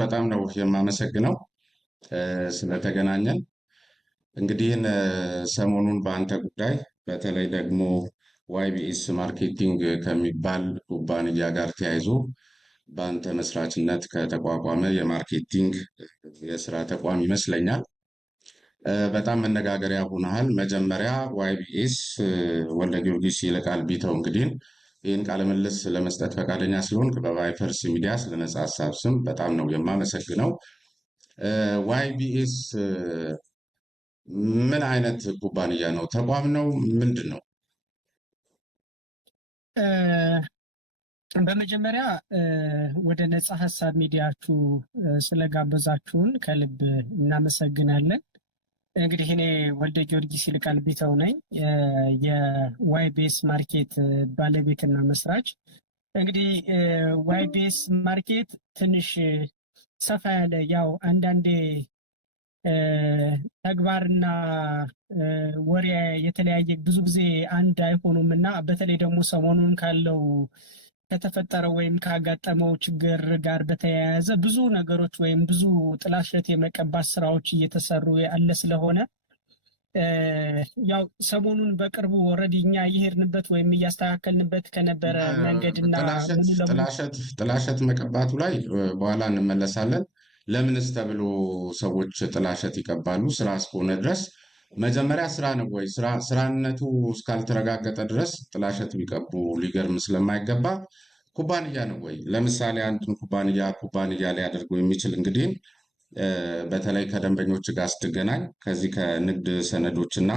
በጣም ነው የማመሰግነው ስለተገናኘን። እንግዲህ ሰሞኑን በአንተ ጉዳይ በተለይ ደግሞ ዋይቢኤስ ማርኬቲንግ ከሚባል ኩባንያ ጋር ተያይዞ በአንተ መስራችነት ከተቋቋመ የማርኬቲንግ የስራ ተቋም ይመስለኛል በጣም መነጋገሪያ ሆነሃል። መጀመሪያ ዋይቢኤስ ወልደ ጊዮርጊስ ይልቃል ቢተው እንግዲህ ይህን ቃለ ምልልስ ለመስጠት ፈቃደኛ ስለሆንክ በቫይፐርስ ሚዲያ ስለነጻ ሀሳብ ስም በጣም ነው የማመሰግነው። ዋይቢኤስ ምን አይነት ኩባንያ ነው? ተቋም ነው? ምንድን ነው? በመጀመሪያ ወደ ነጻ ሀሳብ ሚዲያችሁ ስለጋበዛችሁን ከልብ እናመሰግናለን። እንግዲህ እኔ ወልደ ጊዮርጊስ ይልቃል ቢተው ነኝ፣ የዋይቢኤስ ማርኬት ባለቤትና መስራች። እንግዲህ ዋይቢኤስ ማርኬት ትንሽ ሰፋ ያለ ያው አንዳንዴ ተግባርና ወሬ የተለያየ ብዙ ጊዜ አንድ አይሆኑም እና በተለይ ደግሞ ሰሞኑን ካለው ከተፈጠረው ወይም ካጋጠመው ችግር ጋር በተያያዘ ብዙ ነገሮች ወይም ብዙ ጥላሸት የመቀባት ስራዎች እየተሰሩ ያለ ስለሆነ ያው ሰሞኑን በቅርቡ ኦልሬዲ እኛ እየሄድንበት ወይም እያስተካከልንበት ከነበረ መንገድና ጥላሸት መቀባቱ ላይ በኋላ እንመለሳለን። ለምንስ ተብሎ ሰዎች ጥላሸት ይቀባሉ? ስራ እስከሆነ ድረስ መጀመሪያ ስራ ነው ወይ? ስራነቱ እስካልተረጋገጠ ድረስ ጥላሸት ቢቀቡ ሊገርም ስለማይገባ ኩባንያ ነው ወይ? ለምሳሌ አንድን ኩባንያ ሊያደርገው የሚችል እንግዲህ በተለይ ከደንበኞች ጋር ስትገናኝ ከዚህ ከንግድ ሰነዶችና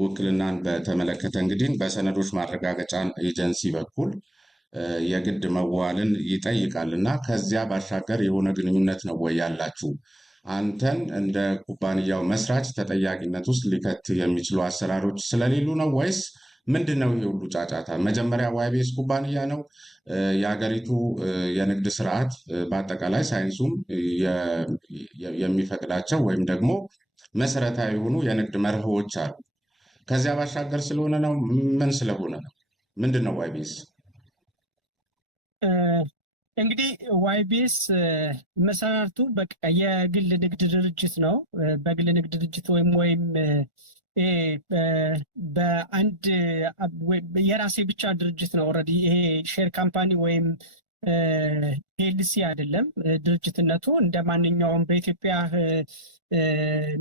ውክልናን በተመለከተ እንግዲህ በሰነዶች ማረጋገጫ ኤጀንሲ በኩል የግድ መዋልን ይጠይቃል እና ከዚያ ባሻገር የሆነ ግንኙነት ነው ወይ ያላችሁ? አንተን እንደ ኩባንያው መስራች ተጠያቂነት ውስጥ ሊከት የሚችሉ አሰራሮች ስለሌሉ ነው ወይስ ምንድን ነው ይሄ ሁሉ ጫጫታ? መጀመሪያ ዋይቢኤስ ኩባንያ ነው? የሀገሪቱ የንግድ ስርዓት በአጠቃላይ ሳይንሱም የሚፈቅዳቸው ወይም ደግሞ መሰረታዊ የሆኑ የንግድ መርሆዎች አሉ። ከዚያ ባሻገር ስለሆነ ነው? ምን ስለሆነ ነው? ምንድን ነው ዋይቢኤስ? እንግዲህ ዋይቢኤስ መሰረቱ በቃ የግል ንግድ ድርጅት ነው። በግል ንግድ ድርጅት ወይም በአንድ የራሴ ብቻ ድርጅት ነው። ኦልሬዲ ይሄ ሼር ካምፓኒ ወይም ፒኤልሲ አይደለም። ድርጅትነቱ እንደ ማንኛውም በኢትዮጵያ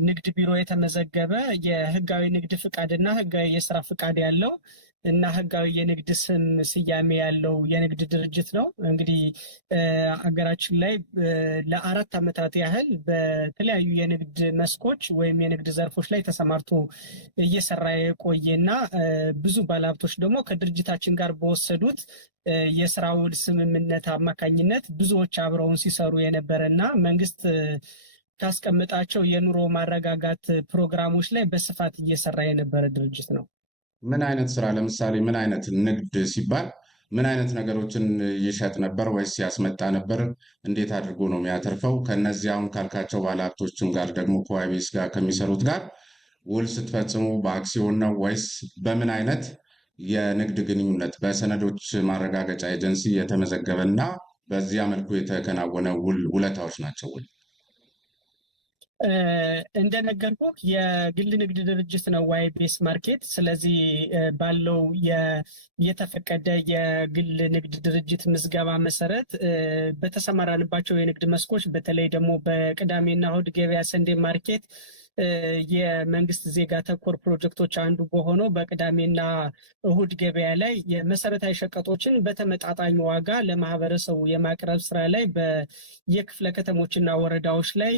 ንግድ ቢሮ የተመዘገበ የህጋዊ ንግድ ፍቃድ እና ህጋዊ የስራ ፍቃድ ያለው እና ህጋዊ የንግድ ስም ስያሜ ያለው የንግድ ድርጅት ነው። እንግዲህ አገራችን ላይ ለ4 ዓመታት ያህል በተለያዩ የንግድ መስኮች ወይም የንግድ ዘርፎች ላይ ተሰማርቶ እየሰራ የቆየና ብዙ ባለሀብቶች ደግሞ ከድርጅታችን ጋር በወሰዱት የስራ ውል ስምምነት አማካኝነት ብዙዎች አብረውን ሲሰሩ የነበረ እና መንግስት ካስቀምጣቸው የኑሮ ማረጋጋት ፕሮግራሞች ላይ በስፋት እየሰራ የነበረ ድርጅት ነው። ምን አይነት ስራ? ለምሳሌ ምን አይነት ንግድ ሲባል ምን አይነት ነገሮችን ይሸጥ ነበር ወይስ ያስመጣ ነበር? እንዴት አድርጎ ነው የሚያተርፈው? ከነዚህ አሁን ካልካቸው ባለሀብቶችም ጋር ደግሞ ከዋይቢኤስ ጋር ከሚሰሩት ጋር ውል ስትፈጽሙ በአክሲዮን ነው ወይስ በምን አይነት የንግድ ግንኙነት? በሰነዶች ማረጋገጫ ኤጀንሲ የተመዘገበና በዚያ መልኩ የተከናወነ ውለታዎች ናቸው ወይ? እንደነገርኩህ የግል ንግድ ድርጅት ነው ዋይቢኤስ ማርኬት። ስለዚህ ባለው የተፈቀደ የግል ንግድ ድርጅት ምዝገባ መሰረት በተሰማራንባቸው የንግድ መስኮች በተለይ ደግሞ በቅዳሜና እሁድ ገበያ ሰንዴ ማርኬት የመንግስት ዜጋ ተኮር ፕሮጀክቶች አንዱ በሆነው በቅዳሜና እሁድ ገበያ ላይ የመሰረታዊ ሸቀጦችን በተመጣጣኝ ዋጋ ለማህበረሰቡ የማቅረብ ስራ ላይ በየክፍለ ከተሞችና ወረዳዎች ላይ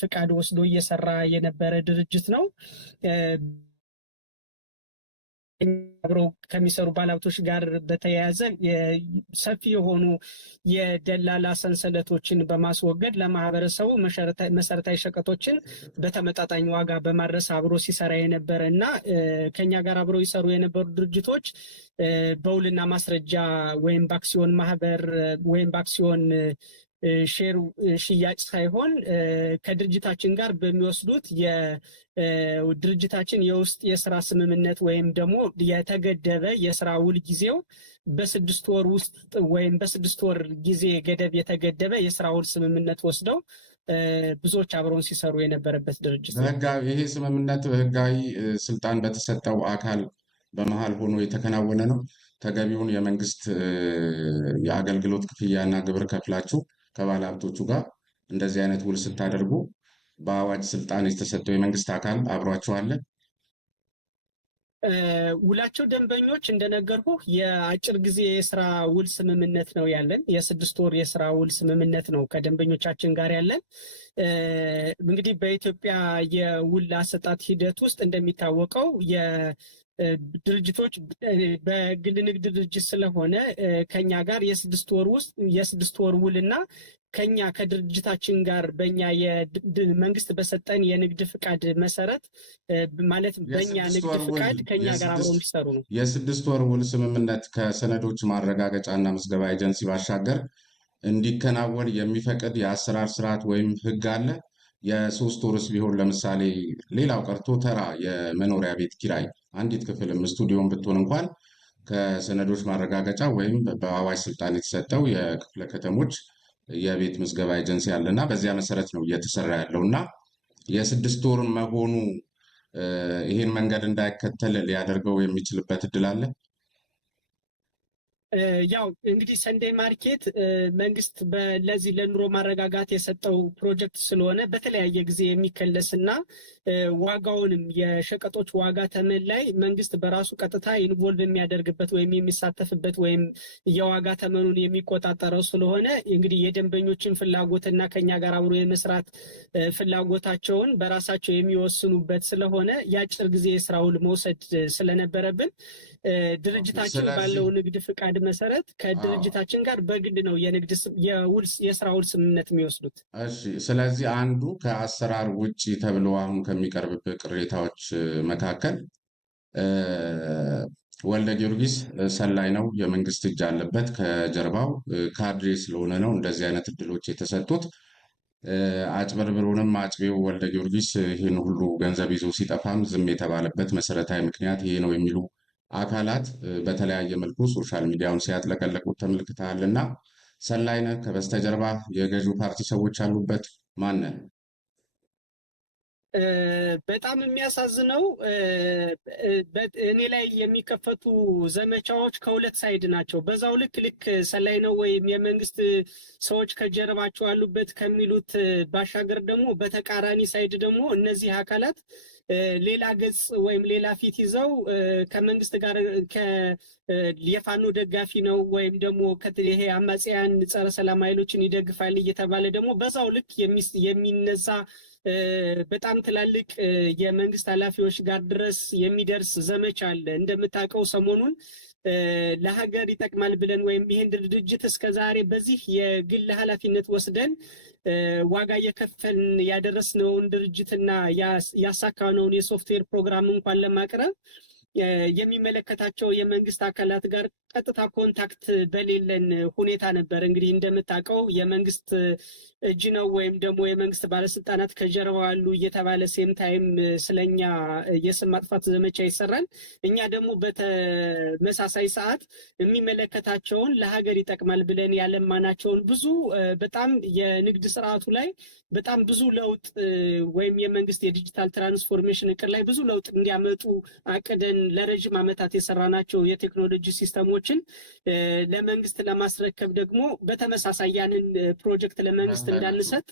ፍቃድ ወስዶ እየሰራ የነበረ ድርጅት ነው። አብረው ከሚሰሩ ባለሀብቶች ጋር በተያያዘ ሰፊ የሆኑ የደላላ ሰንሰለቶችን በማስወገድ ለማህበረሰቡ መሰረታዊ ሸቀጦችን በተመጣጣኝ ዋጋ በማድረስ አብሮ ሲሰራ የነበረ እና ከኛ ጋር አብረው ይሰሩ የነበሩ ድርጅቶች በውልና ማስረጃ ወይም በአክሲዮን ማህበር ወይም በአክሲዮን ሼር ሽያጭ ሳይሆን ከድርጅታችን ጋር በሚወስዱት የድርጅታችን የውስጥ የስራ ስምምነት ወይም ደግሞ የተገደበ የስራ ውል ጊዜው በ6 ወር ውስጥ ወይም በ6 ወር ጊዜ ገደብ የተገደበ የስራ ውል ስምምነት ወስደው ብዙዎች አብረውን ሲሰሩ የነበረበት ድርጅት ነው። ይሄ ስምምነት በህጋዊ ስልጣን በተሰጠው አካል በመሃል ሆኖ የተከናወነ ነው። ተገቢውን የመንግስት የአገልግሎት ክፍያና ግብር ከፍላችሁ ከባለ ሀብቶቹ ጋር እንደዚህ አይነት ውል ስታደርጉ በአዋጅ ስልጣን የተሰጠው የመንግስት አካል አብሯችሁ አለ? ውላቸው ደንበኞች እንደነገርኩ የአጭር ጊዜ የስራ ውል ስምምነት ነው ያለን። የ6 ወር የስራ ውል ስምምነት ነው ከደንበኞቻችን ጋር ያለን። እንግዲህ በኢትዮጵያ የውል አሰጣጥ ሂደት ውስጥ እንደሚታወቀው ድርጅቶች በግል ንግድ ድርጅት ስለሆነ ከኛ ጋር የ6 ወር ውልና ከኛ ከድርጅታችን ጋር በእኛ መንግስት በሰጠን የንግድ ፍቃድ መሰረት ማለት በእኛ ንግድ ፍቃድ ከኛ ጋር አብረው እንዲሰሩ ነው። የ6 ወር ውል ስምምነት ከሰነዶች ማረጋገጫና ምዝገባ ኤጀንሲ ባሻገር እንዲከናወን የሚፈቅድ የአሰራር ስርዓት ወይም ህግ አለ? የ3 ወርስ ቢሆን ለምሳሌ ሌላው ቀርቶ ተራ የመኖሪያ ቤት ኪራይ አንዲት ክፍልም ስቱዲዮን ብትሆን እንኳን ከሰነዶች ማረጋገጫ ወይም በአዋጅ ስልጣን የተሰጠው የክፍለ ከተሞች የቤት ምዝገባ ኤጀንሲ አለና በዚያ መሰረት ነው እየተሰራ ያለው እና የ6 ወር መሆኑ ይሄን መንገድ እንዳይከተል ሊያደርገው የሚችልበት እድል አለ? ያው እንግዲህ ሰንደይ ማርኬት መንግስት ለዚህ ለኑሮ ማረጋጋት የሰጠው ፕሮጀክት ስለሆነ በተለያየ ጊዜ የሚከለስና ዋጋውንም የሸቀጦች ዋጋ ተመን ላይ መንግስት በራሱ ቀጥታ ኢንቮልቭ የሚያደርግበት ወይም የሚሳተፍበት ወይም የዋጋ ተመኑን የሚቆጣጠረው ስለሆነ እንግዲህ የደንበኞችን ፍላጎትና ከኛ ጋር አብሮ የመስራት ፍላጎታቸውን በራሳቸው የሚወስኑበት ስለሆነ የአጭር ጊዜ የስራ ውል መውሰድ ስለነበረብን ድርጅታችን ባለው ንግድ ፍቃድ መሰረት ከድርጅታችን ጋር በግድ ነው የስራ ውል ስምምነት የሚወስዱት። እሺ፣ ስለዚህ አንዱ ከአሰራር ውጪ ተብሎ አሁን ከሚቀርብበት ቅሬታዎች መካከል ወልደ ጊዮርጊስ ሰላይ ነው፣ የመንግስት እጅ አለበት ከጀርባው፣ ካድሬ ስለሆነ ነው እንደዚህ አይነት እድሎች የተሰጡት። አጭበርብሩንም አጭቤው ወልደ ጊዮርጊስ ይህን ሁሉ ገንዘብ ይዞ ሲጠፋም ዝም የተባለበት መሰረታዊ ምክንያት ይሄ ነው የሚሉ አካላት በተለያየ መልኩ ሶሻል ሚዲያውን ሲያጥለቀለቁት ተመልክተሃል እና ሰላይነህ ከበስተጀርባ የገዢው ፓርቲ ሰዎች አሉበት? ማንን? በጣም የሚያሳዝነው እኔ ላይ የሚከፈቱ ዘመቻዎች ከሁለት ሳይድ ናቸው። በዛው ልክ ሰላይ ነው ወይም የመንግስት ሰዎች ከጀርባቸው አሉበት ከሚሉት ባሻገር ደግሞ በተቃራኒ ሳይድ ደግሞ እነዚህ አካላት ሌላ ገጽ ወይም ሌላ ፊት ይዘው ከመንግስት ጋር የፋኖ ደጋፊ ነው ወይም ደግሞ ይሄ አማጽያን ጸረ ሰላም ኃይሎችን ይደግፋል እየተባለ ደግሞ በዛው ልክ የሚነሳ በጣም ትላልቅ የመንግስት ኃላፊዎች ጋር ድረስ የሚደርስ ዘመቻ አለ። እንደምታውቀው ሰሞኑን ለሀገር ይጠቅማል ብለን ወይም ይህን ድርጅት እስከዛሬ በዚህ የግል ኃላፊነት ወስደን ዋጋ እየከፈልን ያደረስነውን ድርጅትና ያሳካነውን የሶፍትዌር ፕሮግራም እንኳን ለማቅረብ የሚመለከታቸው የመንግስት አካላት ጋር ቀጥታ ኮንታክት በሌለን ሁኔታ ነበር። እንግዲህ እንደምታውቀው የመንግስት እጅ ነው ወይም ደግሞ የመንግስት ባለስልጣናት ከጀርባው አሉ እየተባለ ሴም ታይም ስለኛ የስም ማጥፋት ዘመቻ ይሰራል። እኛ ደግሞ በተመሳሳይ ሰዓት የሚመለከታቸውን ለሀገር ይጠቅማል ብለን ያለማናቸውን ብዙ በጣም የንግድ ስርዓቱ ላይ በጣም ብዙ ለውጥ ወይም የመንግስት የዲጂታል ትራንስፎርሜሽን እቅድ ላይ ብዙ ለውጥ እንዲያመጡ አቅደን ለረጅም ዓመታት የሰራናቸው የቴክኖሎጂ ሲስተሞችን ለመንግስት ለማስረከብ ደግሞ በተመሳሳይ ያንን ፕሮጀክት ለመንግስት እንዳንሰጥ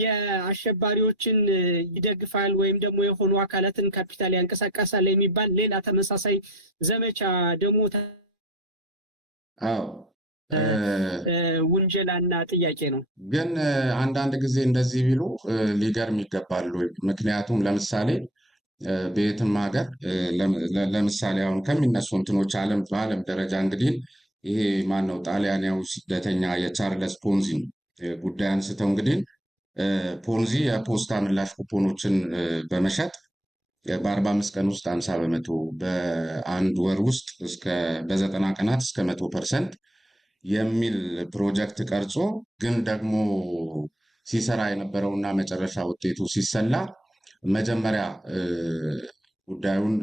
የአሸባሪዎችን ይደግፋል ወይም ደግሞ የሆኑ አካላትን ካፒታል ያንቀሳቀሳል የሚባል ሌላ ተመሳሳይ ዘመቻ ደግሞ ውንጀላና ጥያቄ ነው። ግን አንዳንድ ጊዜ እንደዚህ ቢሉ ሊገርም ይገባሉ። ምክንያቱም ለምሳሌ በየትም ሀገር ለምሳሌ አሁን ከሚነሱ እንትኖች በዓለም ደረጃ እንግዲህ ይሄ ማነው ጣሊያናዊ ስደተኛ የቻርለስ ፖንዚ ጉዳይ አንስተው እንግዲህ ፖንዚ የፖስታ ምላሽ ኩፖኖችን በመሸጥ በ45 ቀን ውስጥ 50%፣ በአንድ ወር ውስጥ በ90 ቀናት እስከ 100% የሚል ፕሮጀክት ቀርጾ ግን ደግሞ ሲሰራ የነበረውና መጨረሻ ውጤቱ ሲሰላ መጀመሪያ ጉዳዩን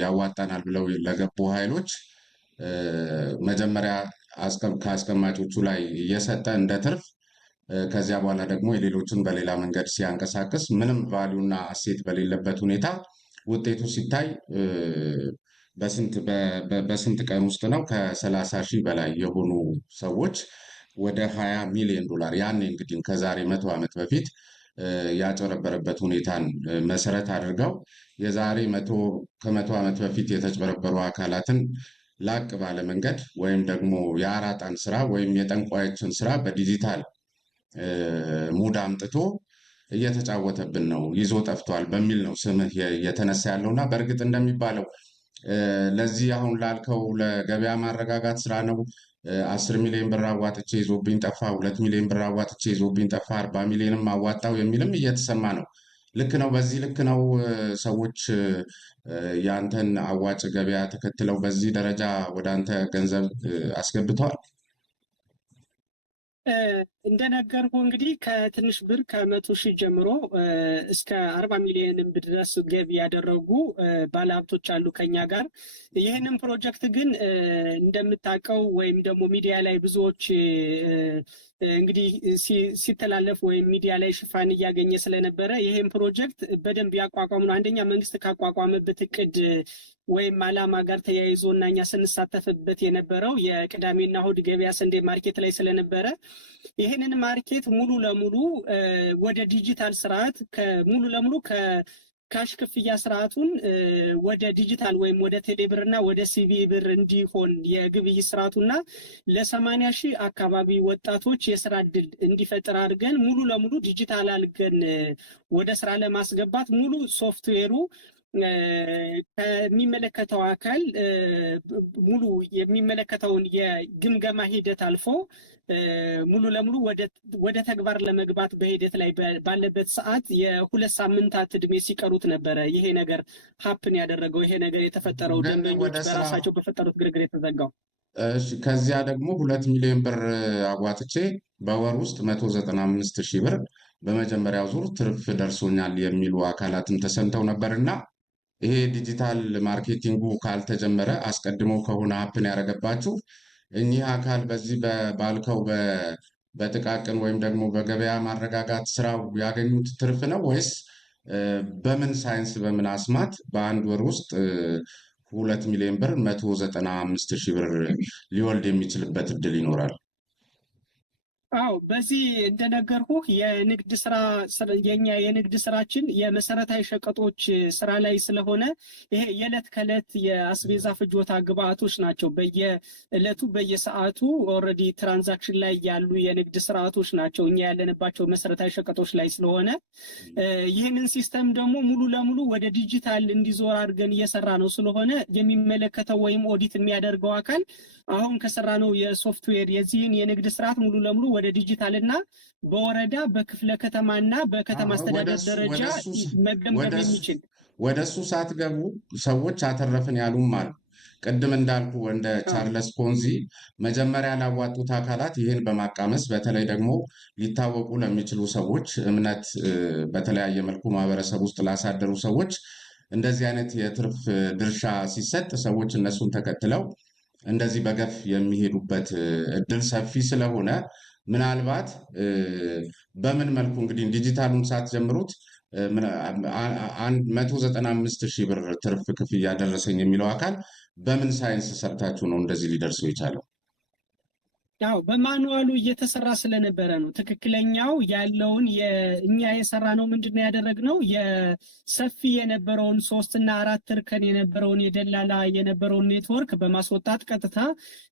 ያዋጣናል ብለው ለገቡ ኃይሎች መጀመሪያ ከአስቀማጮቹ ላይ እየሰጠ እንደ ትርፍ ከዚያ በኋላ ደግሞ የሌሎችን በሌላ መንገድ ሲያንቀሳቅስ ምንም ቫሊዩና እሴት በሌለበት ሁኔታ ውጤቱ ሲታይ በስንት ቀን ውስጥ ነው ከ30 ሺህ በላይ የሆኑ ሰዎች ወደ 20 ሚሊዮን ዶላር ያኔ እንግዲህ ከዛሬ 100 ዓመት በፊት ያጭበረበረበት ሁኔታን መሰረት አድርገው የዛሬ ከ100 ዓመት በፊት የተጭበረበሩ አካላትን ላቅ ባለ መንገድ ወይም ደግሞ የአራጣን ስራ ወይም የጠንቋዮችን ስራ በዲጂታል ሙድ አምጥቶ እየተጫወተብን ነው፣ ይዞ ጠፍቷል በሚል ነው ስምህ እየተነሳ ያለውና በእርግጥ እንደሚባለው ለዚህ አሁን ላልከው ለገበያ ማረጋጋት ስራ ነው 10 ሚሊዮን ብር አዋጥቼ ይዞብኝ ጠፋ፣ 2 ሚሊዮን ብር አዋጥቼ ይዞብኝ ጠፋ፣ 40 ሚሊዮንም አዋጣው የሚልም እየተሰማ ነው። ልክ ነው። በዚህ ልክ ነው ሰዎች ያንተን አዋጭ ገበያ ተከትለው በዚህ ደረጃ ወደ አንተ ገንዘብ አስገብተዋል። እንደነገርኩ እንግዲህ ከትንሽ ብር ከ100,000 ጀምሮ እስከ 40 ሚሊዮን ብር ድረስ ገቢ ያደረጉ ባለሀብቶች አሉ ከኛ ጋር። ይህንን ፕሮጀክት ግን እንደምታውቀው ወይም ደግሞ ሚዲያ ላይ ብዙዎች እንግዲህ ሲተላለፍ ወይም ሚዲያ ላይ ሽፋን እያገኘ ስለነበረ ይህን ፕሮጀክት በደንብ ያቋቋሙ ነው። አንደኛ መንግስት ካቋቋመበት እቅድ ወይም አላማ ጋር ተያይዞ እና እኛ ስንሳተፍበት የነበረው የቅዳሜና እሁድ ገበያ ስንዴ ማርኬት ላይ ስለነበረ ይህንን ማርኬት ሙሉ ለሙሉ ወደ ዲጂታል ስርዓት ሙሉ ለሙሉ ከካሽ ክፍያ ስርዓቱን ወደ ዲጂታል ወይም ወደ ቴሌብር እና ወደ ሲቢ ብር እንዲሆን የግብይት ስርዓቱና ለ80 ሺህ አካባቢ ወጣቶች የስራ እድል እንዲፈጥር አድርገን ሙሉ ለሙሉ ዲጂታል አድርገን ወደ ስራ ለማስገባት ሙሉ ሶፍትዌሩ ከሚመለከተው አካል ሙሉ የሚመለከተውን የግምገማ ሂደት አልፎ ሙሉ ለሙሉ ወደ ተግባር ለመግባት በሂደት ላይ ባለበት ሰዓት የ2 ሳምንታት እድሜ ሲቀሩት ነበረ ይሄ ነገር ሀፕን ያደረገው። ይሄ ነገር የተፈጠረው ደንበኞች በራሳቸው በፈጠሩት ግርግር የተዘጋው። ከዚያ ደግሞ 2 ሚሊዮን ብር አዋጥቼ በወር ውስጥ 195,000 ብር በመጀመሪያው ዙር ትርፍ ደርሶኛል የሚሉ አካላትም ተሰምተው ነበርና ይሄ ዲጂታል ማርኬቲንጉ ካልተጀመረ አስቀድሞ ከሆነ ሀፕን ያደረገባችሁ እኚህ አካል በዚህ ባልከው በጥቃቅን ወይም ደግሞ በገበያ ማረጋጋት ስራው ያገኙት ትርፍ ነው ወይስ በምን ሳይንስ በምን አስማት በአንድ ወር ውስጥ 2 ሚሊዮን ብር 195,000 ብር ሊወልድ የሚችልበት እድል ይኖራል? አዎ በዚህ እንደነገርኩህ የንግድ ስራ የኛ የንግድ ስራችን የመሰረታዊ ሸቀጦች ስራ ላይ ስለሆነ ይሄ የዕለት ከዕለት የአስቤዛ ፍጆታ ግብአቶች ናቸው። በየዕለቱ በየሰዓቱ ኦልሬዲ ትራንዛክሽን ላይ ያሉ የንግድ ስርዓቶች ናቸው። እኛ ያለንባቸው መሰረታዊ ሸቀጦች ላይ ስለሆነ ይህንን ሲስተም ደግሞ ሙሉ ለሙሉ ወደ ዲጂታል እንዲዞር አድርገን እየሰራ ነው። ስለሆነ የሚመለከተው ወይም ኦዲት የሚያደርገው አካል አሁን ከሰራ ነው የሶፍትዌር የዚህን የንግድ ስርዓት ሙሉ ለሙሉ ወደ ዲጂታል እና በወረዳ በክፍለ ከተማና በከተማ አስተዳደር ደረጃ መገምገም የሚችል ወደ እሱ ሳትገቡ ሰዎች አተረፍን ያሉም አሉ። ቅድም እንዳልኩ እንደ ቻርለስ ፖንዚ መጀመሪያ ላዋጡት አካላት ይህን በማቃመስ በተለይ ደግሞ ሊታወቁ ለሚችሉ ሰዎች እምነት በተለያየ መልኩ ማህበረሰብ ውስጥ ላሳደሩ ሰዎች እንደዚህ አይነት የትርፍ ድርሻ ሲሰጥ ሰዎች እነሱን ተከትለው እንደዚህ በገፍ የሚሄዱበት እድል ሰፊ ስለሆነ ምናልባት በምን መልኩ እንግዲህ ዲጂታሉን ሳትጀምሩት 195,000 ብር ትርፍ ክፍያ ደረሰኝ የሚለው አካል በምን ሳይንስ ሰርታችሁ ነው እንደዚህ ሊደርሰው የቻለው? ያው በማኑዋሉ እየተሰራ ስለነበረ ነው። ትክክለኛው ያለውን እኛ የሰራ ነው ምንድነው ያደረግነው የሰፊ የነበረውን 3 እና 4 እርከን የነበረውን የደላላ የነበረውን ኔትወርክ በማስወጣት ቀጥታ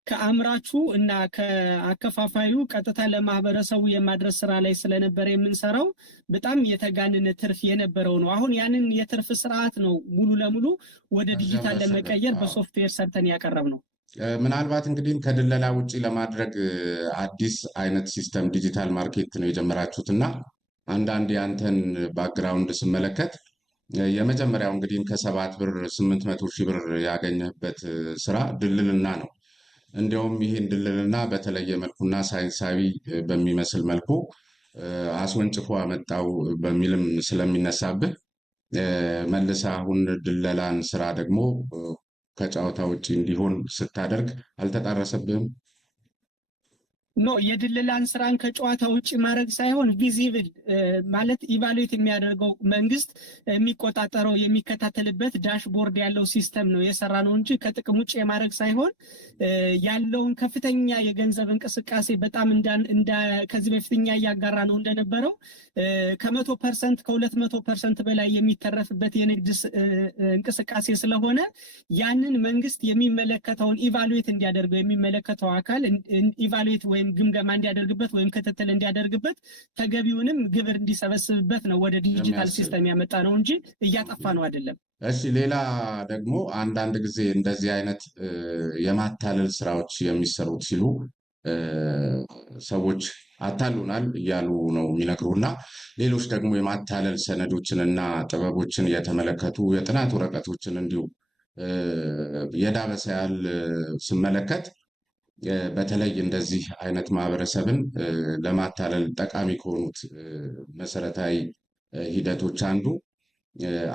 ከአምራቹ እና ከአከፋፋዩ ቀጥታ ለማህበረሰቡ የማድረስ ስራ ላይ ስለነበረ የምንሰራው በጣም የተጋነነ ትርፍ የነበረው ነው። አሁን ያንን የትርፍ ስርዓት ነው ሙሉ ለሙሉ ወደ ዲጂታል ለመቀየር በሶፍትዌር ሰርተን ያቀረብ ነው። ምናልባት እንግዲህ ከድለላ ውጭ ለማድረግ አዲስ አይነት ሲስተም ዲጂታል ማርኬት ነው የጀመራችሁት እና አንዳንድ የአንተን ባክግራውንድ ስመለከት የመጀመሪያው እንግዲህ ከ7 ብር 800,000 ብር ያገኘበት ስራ ድልልና ነው። እንዲያውም ይህን ድልልና በተለየ መልኩና ሳይንሳዊ በሚመስል መልኩ አስወንጭፎ አመጣው በሚልም ስለሚነሳብህ መልሰህ አሁን ድለላን ስራ ደግሞ ከጨዋታ ውጭ እንዲሆን ስታደርግ አልተጣረሰብህም? ኖ የድልላን ስራን ከጨዋታ ውጭ ማድረግ ሳይሆን ቪዚብል ማለት ኢቫሉዌት የሚያደርገው መንግስት የሚቆጣጠረው የሚከታተልበት ዳሽቦርድ ያለው ሲስተም ነው የሰራ ነው እንጂ ከጥቅም ውጭ የማድረግ ሳይሆን ያለውን ከፍተኛ የገንዘብ እንቅስቃሴ በጣም ከዚህ በፊት እኛ እያጋራ ነው እንደነበረው ከ100% ከ200% በላይ የሚተረፍበት የንግድ እንቅስቃሴ ስለሆነ ያንን መንግስት የሚመለከተውን ኢቫሉዌት እንዲያደርገው የሚመለከተው አካል ኢቫሉዌት ወይም ግምገማ እንዲያደርግበት ወይም ክትትል እንዲያደርግበት ተገቢውንም ግብር እንዲሰበስብበት ነው ወደ ዲጂታል ሲስተም ያመጣ ነው እንጂ እያጠፋ ነው አይደለም። እሺ፣ ሌላ ደግሞ አንዳንድ ጊዜ እንደዚህ አይነት የማታለል ስራዎች የሚሰሩት ሲሉ ሰዎች አታሉናል እያሉ ነው የሚነግሩና ሌሎች ደግሞ የማታለል ሰነዶችንና ጥበቦችን የተመለከቱ የጥናት ወረቀቶችን እንዲሁ የዳበሰ ያህል ስመለከት በተለይ እንደዚህ አይነት ማህበረሰብን ለማታለል ጠቃሚ ከሆኑት መሰረታዊ ሂደቶች አንዱ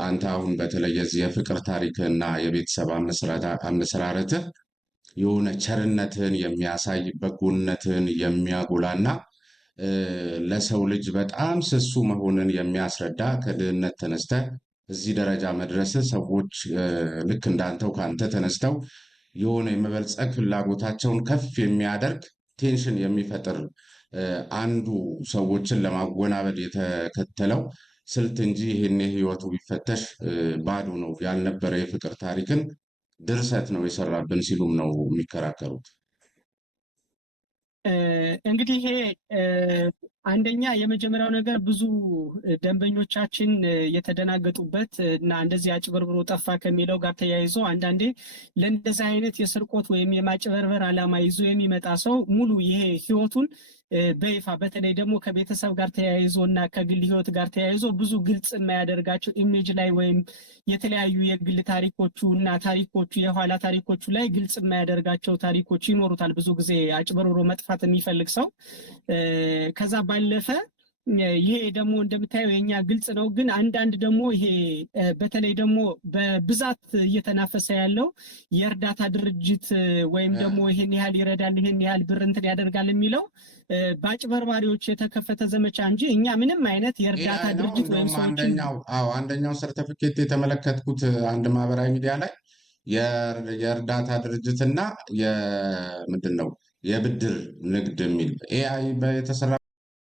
አንተ አሁን በተለይ የዚህ የፍቅር ታሪክና የቤተሰብ አመሰራረትህ የሆነ ቸርነትን የሚያሳይ በጎነትን የሚያጎላና ለሰው ልጅ በጣም ስሱ መሆንን የሚያስረዳ ከድህነት ተነስተህ እዚህ ደረጃ መድረስህ ሰዎች ልክ እንዳንተው ካንተ ተነስተው የሆነ የመበልጸግ ፍላጎታቸውን ከፍ የሚያደርግ ቴንሽን የሚፈጥር አንዱ ሰዎችን ለማወናበድ የተከተለው ስልት እንጂ ይህን ህይወቱ ቢፈተሽ ባዶ ነው ያልነበረ የፍቅር ታሪክን ድርሰት ነው የሰራብን ሲሉም ነው የሚከራከሩት። እንግዲህ ይሄ አንደኛ የመጀመሪያው ነገር ብዙ ደንበኞቻችን የተደናገጡበት እና እንደዚህ አጭበርብሮ ጠፋ ከሚለው ጋር ተያይዞ አንዳንዴ ለእንደዚህ አይነት የስርቆት ወይም የማጭበርበር ዓላማ ይዞ የሚመጣ ሰው ሙሉ ይሄ ህይወቱን በይፋ በተለይ ደግሞ ከቤተሰብ ጋር ተያይዞ እና ከግል ህይወት ጋር ተያይዞ ብዙ ግልጽ የማያደርጋቸው ኢሜጅ ላይ ወይም የተለያዩ የግል ታሪኮቹ እና ታሪኮቹ የኋላ ታሪኮቹ ላይ ግልጽ የማያደርጋቸው ታሪኮች ይኖሩታል። ብዙ ጊዜ አጭበርብሮ መጥፋት የሚፈልግ ሰው ከዛ ባለፈ ይሄ ደግሞ እንደምታየው የኛ ግልጽ ነው። ግን አንዳንድ ደግሞ ይሄ በተለይ ደግሞ በብዛት እየተናፈሰ ያለው የእርዳታ ድርጅት ወይም ደግሞ ይሄን ያህል ይረዳል፣ ይሄን ያህል ብር እንትን ያደርጋል የሚለው በአጭበርባሪዎች የተከፈተ ዘመቻ እንጂ እኛ ምንም አይነት የእርዳታ ድርጅት ወይም አንደኛው ሰርተፊኬት የተመለከትኩት አንድ ማህበራዊ ሚዲያ ላይ የእርዳታ ድርጅትና ምንድን ነው የብድር ንግድ የሚል ኤአይ የተሰራ